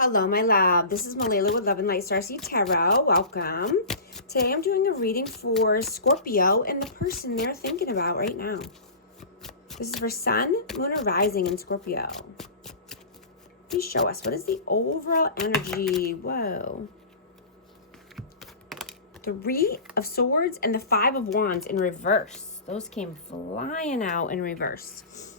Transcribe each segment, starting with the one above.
Hello, my love. This is Malala with Love and Light Starseed Tarot. Welcome. Today I'm doing a reading for Scorpio and the person they're thinking about right now. This is for Sun, Moon, or Rising in Scorpio. Please show us. What is the overall energy? Whoa. Three of Swords and the Five of Wands in reverse. Those came flying out in reverse.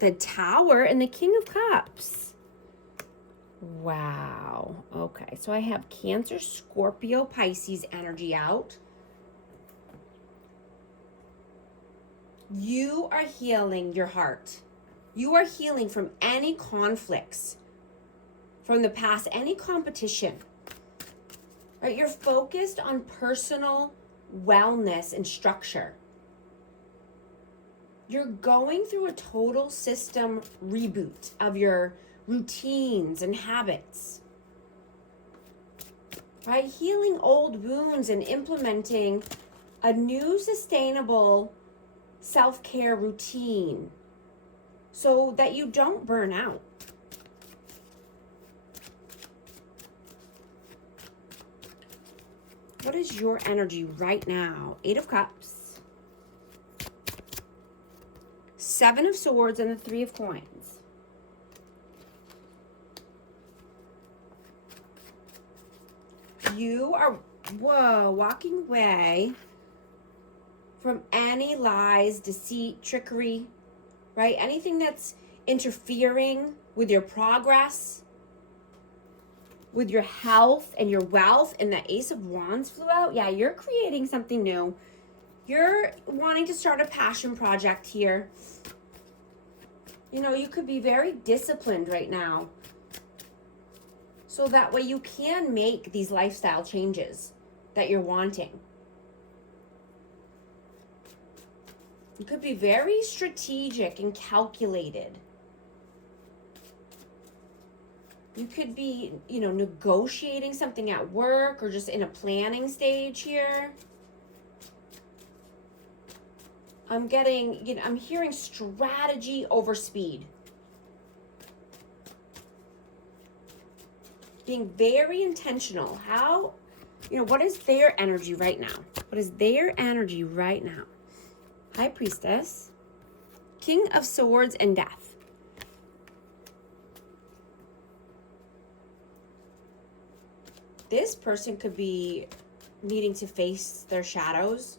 The Tower and the King of Cups. Wow. Okay, so I have Cancer, Scorpio, Pisces energy out. You are healing your heart. You are healing from any conflicts from the past, any competition. Right? You're focused on personal wellness and structure. You're going through a total system reboot of your routines and habits. Right? Healing old wounds and implementing a new sustainable self-care routine so that you don't burn out. What is your energy right now? Eight of Cups. Seven of Swords and the Three of Coins. You are, walking away from any lies, deceit, trickery, right? Anything that's interfering with your progress, with your health and your wealth. And the Ace of Wands flew out. Yeah, you're creating something new. You're wanting to start a passion project here. You know, you could be very disciplined right now. So that way you can make these lifestyle changes that you're wanting. You could be very strategic and calculated. You could be, negotiating something at work or just in a planning stage here. I'm hearing strategy over speed. Being very intentional. What is their energy right now? What is their energy right now? High Priestess, King of Swords, and Death. This person could be needing to face their shadows.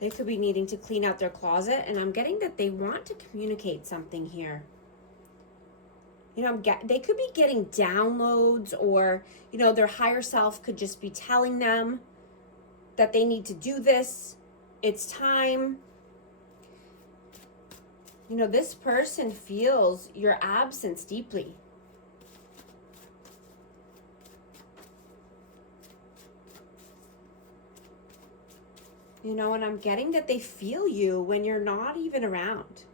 They could be needing to clean out their closet, and I'm getting that they want to communicate something here. They could be getting downloads, or, their higher self could just be telling them that they need to do this. It's time. This person feels your absence deeply. And I'm getting that they feel you when you're not even around.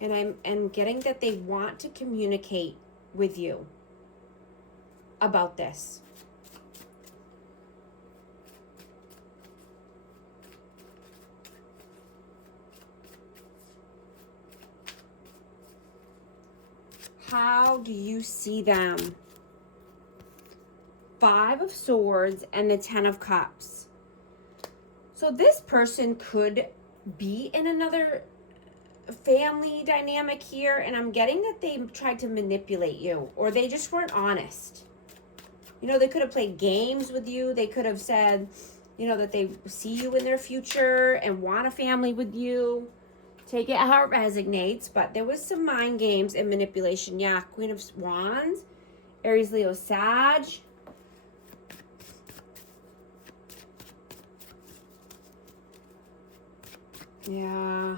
And I'm getting that they want to communicate with you about this. How do you see them? Five of Swords and the Ten of Cups. So this person could be in another family dynamic here, and I'm getting that they tried to manipulate you, or they just weren't honest. They could have played games with you. They could have said, that they see you in their future and want a family with you. Take it how it resonates, but there was some mind games and manipulation. Yeah, Queen of Wands, Aries, Leo, Sag. Yeah.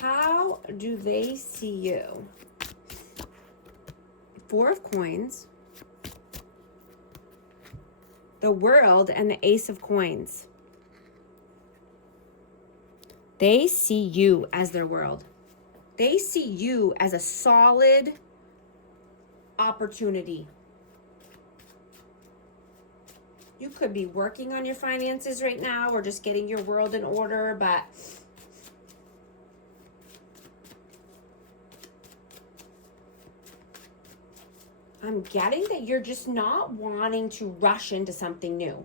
How do they see you? Four of Coins, the World, and the Ace of Coins. They see you as their world. They see you as a solid opportunity. You could be working on your finances right now or just getting your world in order, but I'm getting that you're just not wanting to rush into something new.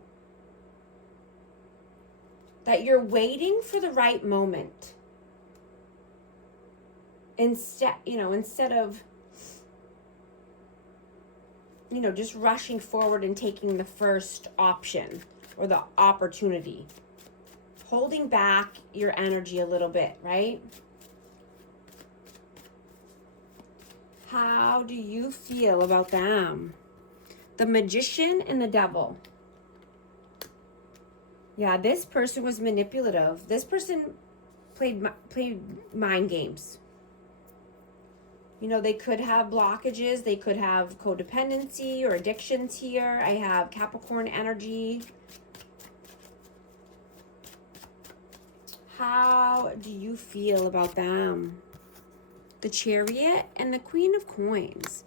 That you're waiting for the right moment. Instead of, just rushing forward and taking the first option or the opportunity. Holding back your energy a little bit, right? How do you feel about them? The Magician and the Devil. Yeah, this person was manipulative. This person played mind games. They could have blockages. They could have codependency or addictions here. I have Capricorn energy. How do you feel about them? The Chariot and the Queen of Coins.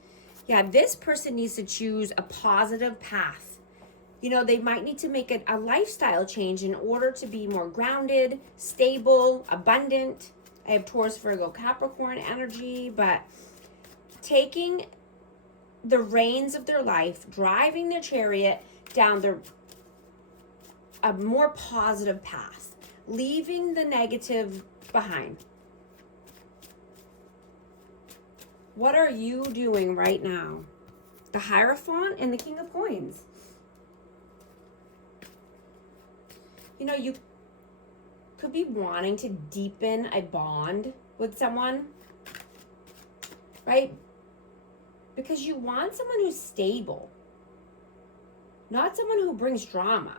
Yeah, this person needs to choose a positive path. They might need to make a lifestyle change in order to be more grounded, stable, abundant. I have Taurus, Virgo, Capricorn energy, but taking the reins of their life, driving their chariot down a more positive path, leaving the negative behind. What are you doing right now? The Hierophant and the King of Coins. You could be wanting to deepen a bond with someone, right? Because you want someone who's stable, not someone who brings drama,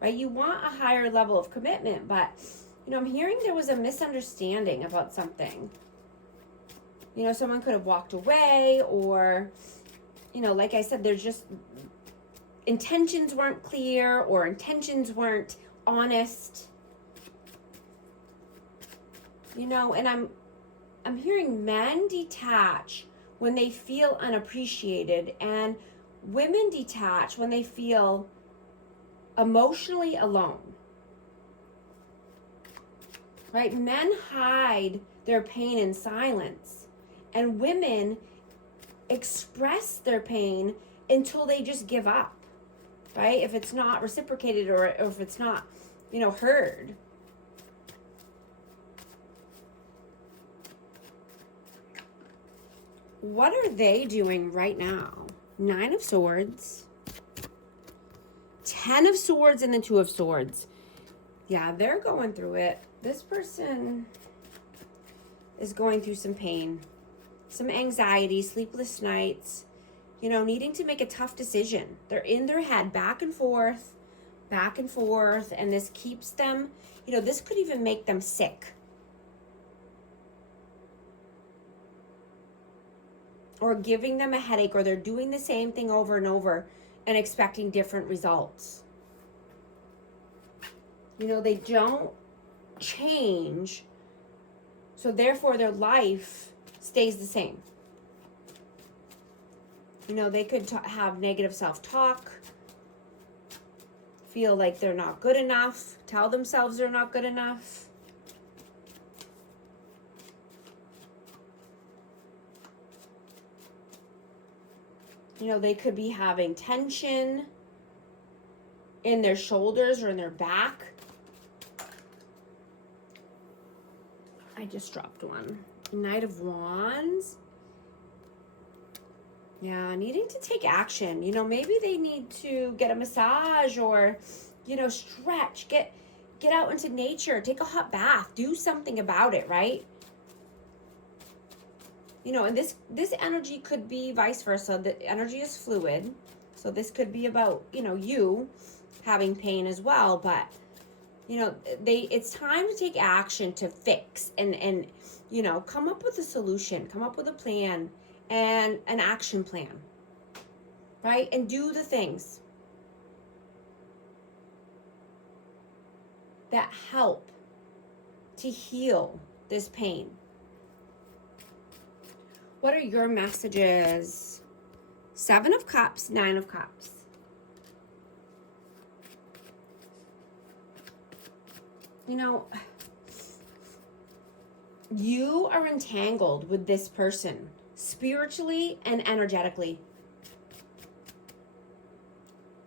right? You want a higher level of commitment, but, I'm hearing there was a misunderstanding about something. Someone could have walked away or, like I said, there's just intentions weren't clear or intentions weren't honest. And I'm hearing men detach when they feel unappreciated and women detach when they feel emotionally alone. Right? Men hide their pain in silence, and women express their pain until they just give up. Right? If it's not reciprocated or if it's not, heard. What are they doing right now? 9 of Swords, 10 of Swords, and the 2 of Swords. Yeah, they're going through it. This person is going through some pain, some anxiety, sleepless nights, needing to make a tough decision. They're in their head back and forth, and this keeps them, this could even make them sick. Or giving them a headache, or they're doing the same thing over and over and expecting different results. They don't change, so therefore their life stays the same. They could have negative self-talk, feel like they're not good enough, tell themselves they're not good enough. They could be having tension in their shoulders or in their back. I just dropped one. Knight of Wands. Yeah, needing to take action. Maybe they need to get a massage or, stretch, get out into nature, take a hot bath, do something about it, right? And this energy could be vice versa. The energy is fluid. So this could be about, you having pain as well, but it's time to take action to fix and come up with a solution, come up with a plan and an action plan, right? And do the things that help to heal this pain. What are your messages? 7 of Cups, 9 of Cups. You are entangled with this person spiritually and energetically.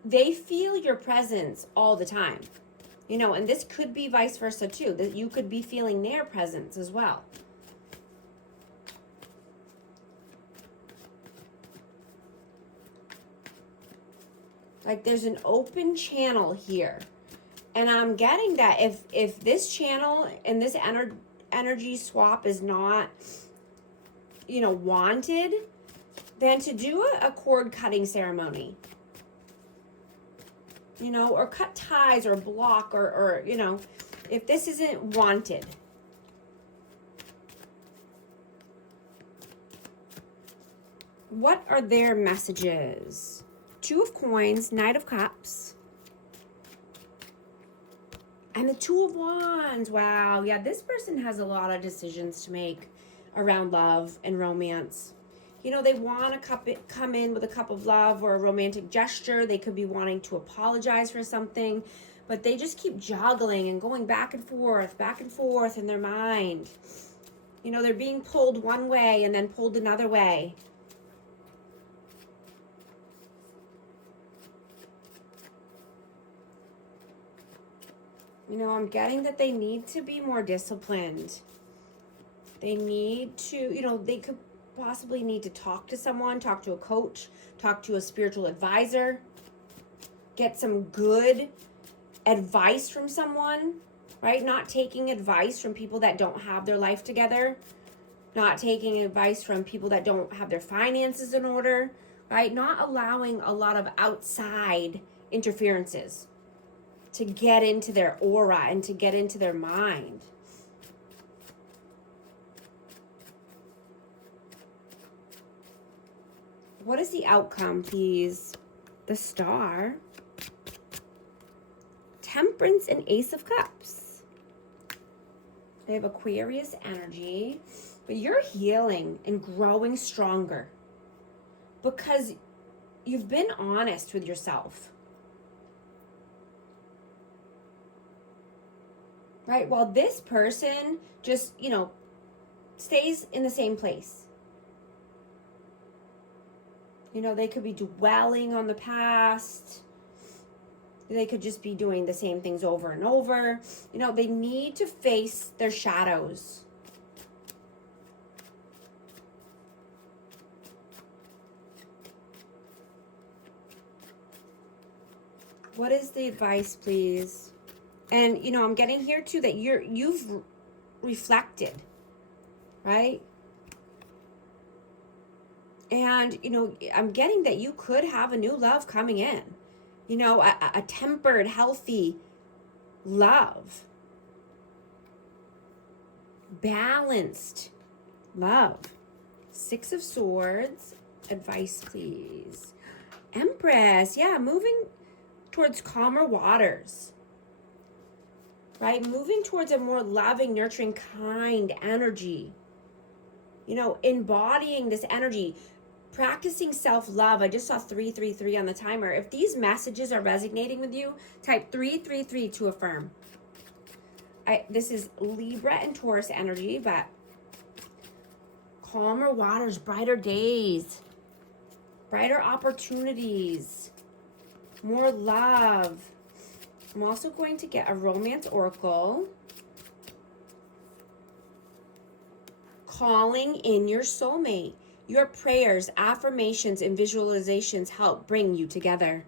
they feel your presence all the time. You know, and this could be vice versa too, that you could be feeling their presence as well. Like there's an open channel here. And I'm getting that if this channel and this energy swap is not, you know, wanted, then to do a cord cutting ceremony, you know, or cut ties or block or you know, if this isn't wanted. What are their messages? Two of Coins, Knight of Cups, and the Two of Wands. Wow, yeah, this person has a lot of decisions to make around love and romance. You know, they want to come in with a cup of love or a romantic gesture. They could be wanting to apologize for something, but they just keep juggling and going back and forth in their mind. You know, they're being pulled one way and then pulled another way. You know, I'm getting that they need to be more disciplined. They need to, you know, they could possibly need to talk to someone, talk to a coach, talk to a spiritual advisor, get some good advice from someone, right? Not taking advice from people that don't have their life together, not taking advice from people that don't have their finances in order, right? Not allowing a lot of outside interferences to get into their aura and to get into their mind. What is the outcome, please? The Star, Temperance, and Ace of Cups. They have Aquarius energy, but you're healing and growing stronger because you've been honest with yourself. Right? While this person just, you know, stays in the same place. You know, they could be dwelling on the past. They could just be doing the same things over and over. You know, they need to face their shadows. What is the advice, please? And, you know, I'm getting here too that you've reflected, right? And, you know, I'm getting that you could have a new love coming in. You know, a tempered, healthy love. Balanced love. Six of Swords. Advice, please. Empress. Yeah, moving towards calmer waters. Right? Moving towards a more loving, nurturing, kind energy. You know, embodying this energy. Practicing self-love. I just saw 333 on the timer. If these messages are resonating with you, type 333 to affirm. This is Libra and Taurus energy, but calmer waters, brighter days, brighter opportunities, more love. I'm also going to get a romance oracle. Calling in your soulmate. Your prayers, affirmations, and visualizations help bring you together.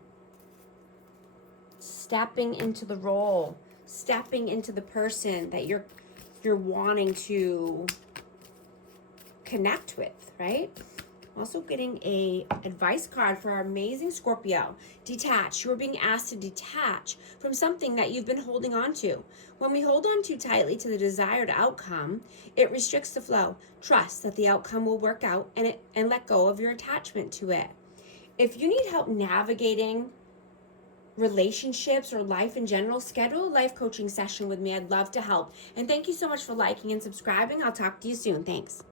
Stepping into the role, stepping into the person that you're wanting to connect with, right? I'm also getting a advice card for our amazing Scorpio. Detach. You're being asked to detach from something that you've been holding on to. When we hold on too tightly to the desired outcome, it restricts the flow. Trust that the outcome will work out and let go of your attachment to it. If you need help navigating relationships or life in general, schedule a life coaching session with me. I'd love to help. And thank you so much for liking and subscribing. I'll talk to you soon. Thanks.